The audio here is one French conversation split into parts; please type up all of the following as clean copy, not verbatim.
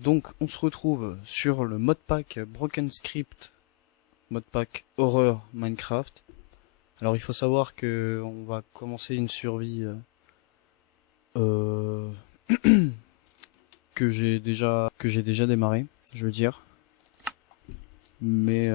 Donc on se retrouve sur le modpack Broken Script, modpack horreur Minecraft. Alors il faut savoir que on va commencer une survie que j'ai déjà démarré, je veux dire, mais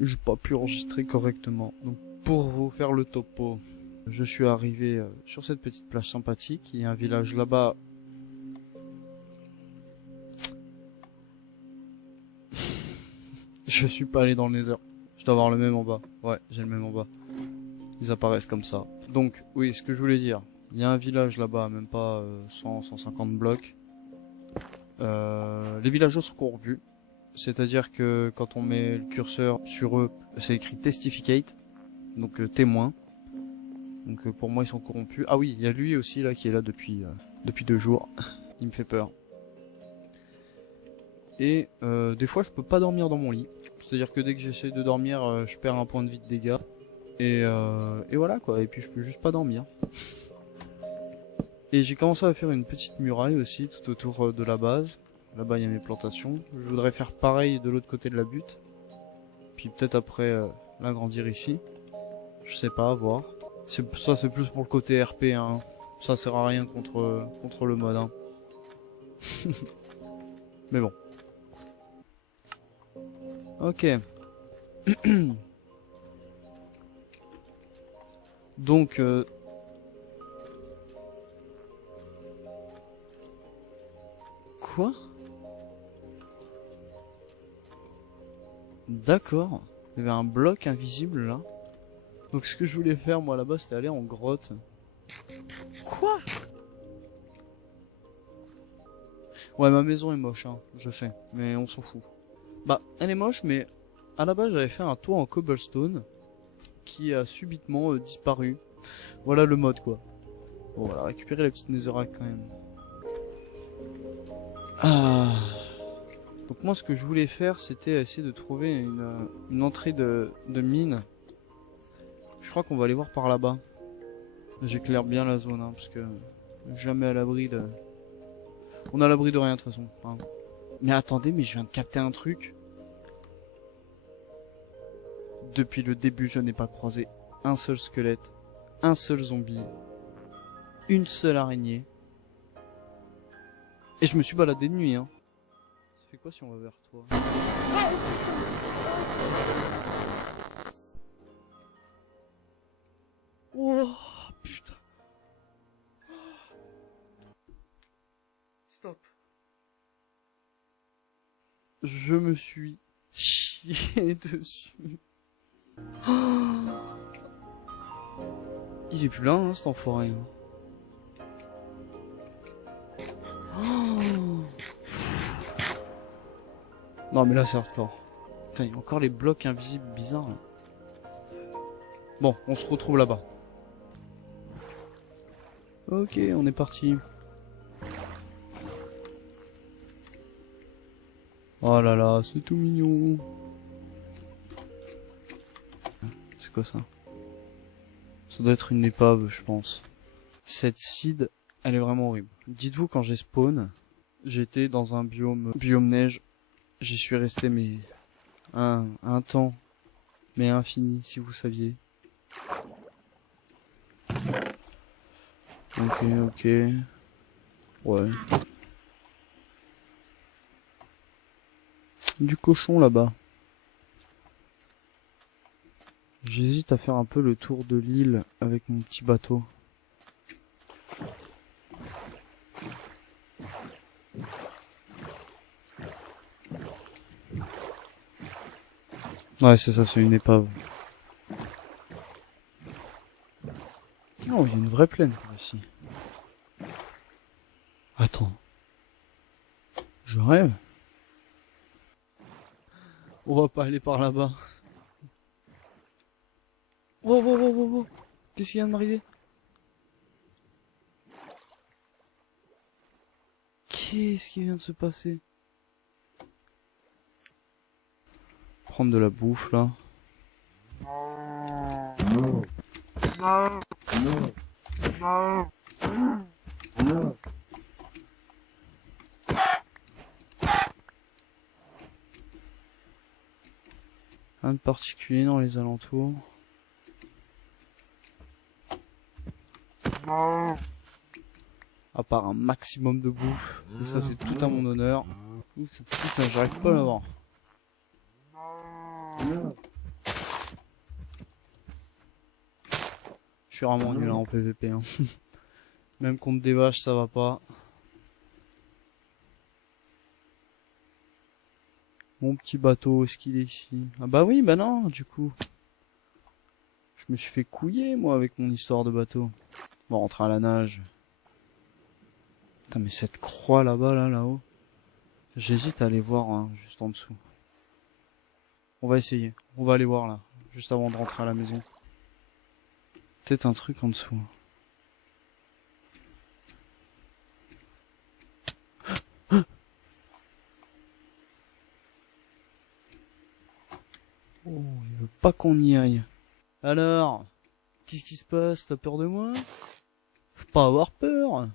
j'ai pas pu enregistrer correctement. Donc pour vous faire le topo, je suis arrivé sur cette petite plage sympathique. Il y a un village là-bas. Je suis pas allé dans le Nether. Je dois avoir le même en bas. Ouais, j'ai le même en bas. Ils apparaissent comme ça. Donc, oui, ce que je voulais dire. Il y a un village là-bas, même pas 100-150 blocs. Les villageois sont corrompus. C'est-à-dire que quand on met le curseur sur eux, c'est écrit Testificate. Donc témoin. Donc pour moi, ils sont corrompus. Ah oui, il y a lui aussi là qui est là depuis 2 jours. Il me fait peur. Et des fois je peux pas dormir dans mon lit. C'est-à-dire que dès que j'essaie de dormir, je perds un point de vie de dégâts. Et voilà quoi, et puis je peux juste pas dormir. Et j'ai commencé à faire une petite muraille aussi tout autour de la base. Là-bas il y a mes plantations. Je voudrais faire pareil de l'autre côté de la butte. Puis peut-être après l'agrandir ici. Je sais pas, à voir. Ça c'est plus pour le côté RP hein. Ça sert à rien contre le mode hein. Mais bon. Ok. Donc quoi? D'accord. Il y avait un bloc invisible là. Donc ce que je voulais faire moi là-bas c'était aller en grotte. Quoi? Ouais ma maison est moche hein, je sais, mais on s'en fout. Bah elle est moche mais à la base j'avais fait un toit en cobblestone qui a subitement disparu. Voilà le mode quoi. Bon, on va récupérer la petite netherrack quand même. Ah. Donc moi ce que je voulais faire c'était essayer de trouver une entrée de mine. Je crois qu'on va aller voir par là-bas. J'éclaire bien la zone hein, parce que jamais à l'abri de... On est à l'abri de rien de toute façon. Hein. Mais attendez, mais je viens de capter un truc. Depuis le début je n'ai pas croisé un seul squelette, un seul zombie, une seule araignée. Et je me suis baladé de nuit hein. Ça fait quoi si on va vers toi? Oh putain. Stop. Je me suis chié dessus. Oh. Il est plus là hein, cet enfoiré. Oh. Non mais là c'est hardcore. Putain, il y a encore les blocs invisibles bizarres là. Bon, on se retrouve là-bas. Ok, on est parti. Oh là là, c'est tout mignon. C'est quoi ça? Ça doit être une épave, je pense. Cette seed, elle est vraiment horrible. Dites-vous, quand j'ai spawn, j'étais dans un biome neige. J'y suis resté mais un temps, mais infini, si vous saviez. Ok. Ouais. Du cochon là-bas. J'hésite à faire un peu le tour de l'île avec mon petit bateau. Ouais, c'est ça, c'est une épave. Oh, il y a une vraie plaine par ici. Attends. Je rêve. On va pas aller par là-bas. Oh. Qu'est-ce qui vient de m'arriver? Qu'est-ce qui vient de se passer? Prendre de la bouffe là. Rien de particulier dans les alentours. À part un maximum de bouffe. Et ça c'est tout à mon honneur. Putain, j'arrive pas à l'avoir. Je suis vraiment nul en PVP. Hein. Même contre des vaches, ça va pas. Mon petit bateau, est-ce qu'il est ici? Ah bah oui, bah non, du coup. Je me suis fait couiller, moi, avec mon histoire de bateau. On va rentrer à la nage. Putain, mais cette croix là-bas, là-haut. J'hésite à aller voir, hein, juste en dessous. On va essayer. On va aller voir, là. Juste avant de rentrer à la maison. Peut-être un truc en dessous. Oh, il veut pas qu'on y aille. Alors, qu'est-ce qui se passe? T'as peur de moi? Faut pas avoir peur.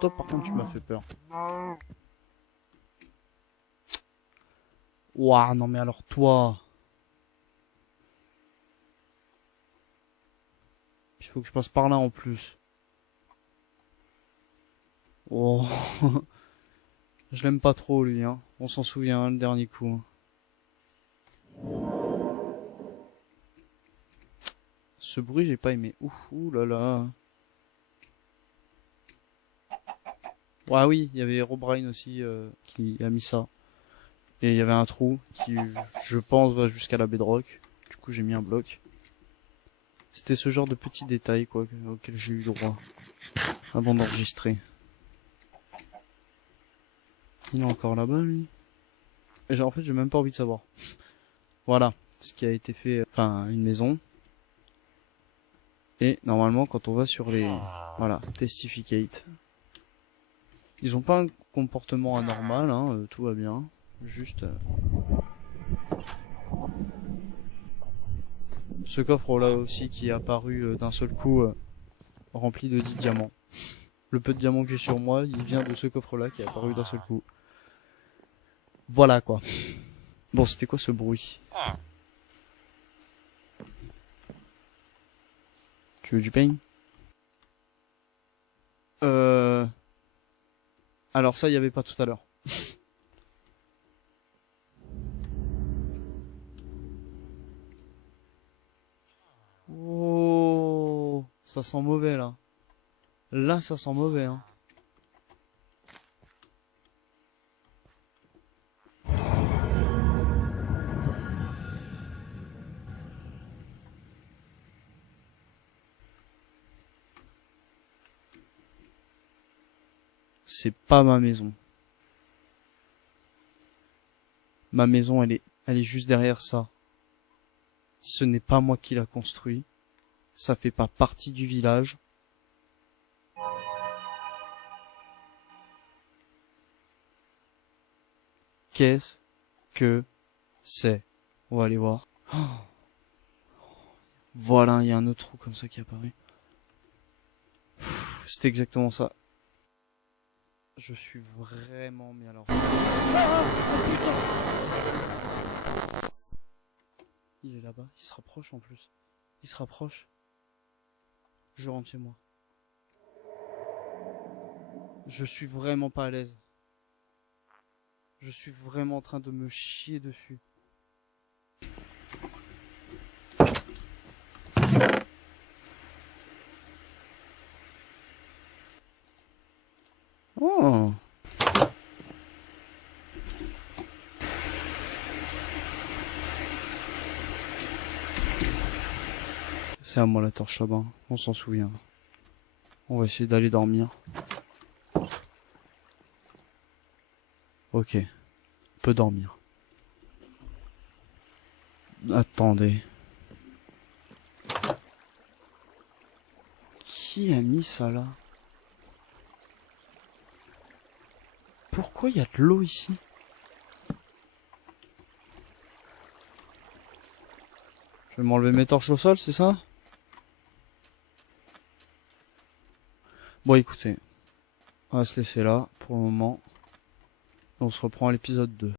Toi par contre tu m'as fait peur. Ouah, non mais alors toi. Il faut que je passe par là en plus. Oh. Je l'aime pas trop lui, hein. On s'en souvient, hein, le dernier coup. Ce bruit j'ai pas aimé. Ouh là là. Ouais oui, il y avait Herobrine aussi qui a mis ça. Et il y avait un trou qui, je pense, va jusqu'à la bedrock. Du coup j'ai mis un bloc. C'était ce genre de petits détails quoi auxquels j'ai eu droit avant d'enregistrer. Il est encore là-bas lui. Et en fait j'ai même pas envie de savoir. Voilà ce qui a été fait. Enfin une maison. Et normalement quand on va sur les... Voilà, testificate. Ils ont pas un comportement anormal, hein, tout va bien. Juste... Ce coffre là aussi qui est apparu d'un seul coup rempli de 10 diamants. Le peu de diamants que j'ai sur moi, il vient de ce coffre là qui est apparu d'un seul coup. Voilà quoi. Bon, c'était quoi ce bruit? Tu veux du pain? Alors ça, il y avait pas tout à l'heure. Oh, ça sent mauvais là. Là, ça sent mauvais, hein. C'est pas ma maison. Ma maison, elle est juste derrière ça. Ce n'est pas moi qui l'a construit. Ça fait pas partie du village. Qu'est-ce que c'est? On va aller voir. Oh, voilà, il y a un autre trou comme ça qui est apparu. C'était exactement ça. Je suis vraiment... Mais alors... Il est là-bas, il se rapproche en plus. Il se rapproche. Je rentre chez moi. Je suis vraiment pas à l'aise. Je suis vraiment en train de me chier dessus. Oh! C'est à moi la torche à bain, on s'en souvient. On va essayer d'aller dormir. Ok, on peut dormir. Attendez. Qui a mis ça là? Pourquoi il y a de l'eau ici? Je vais m'enlever mes torches au sol, c'est ça? Bon écoutez, On va se laisser là pour le moment. On se reprend à l'épisode 2.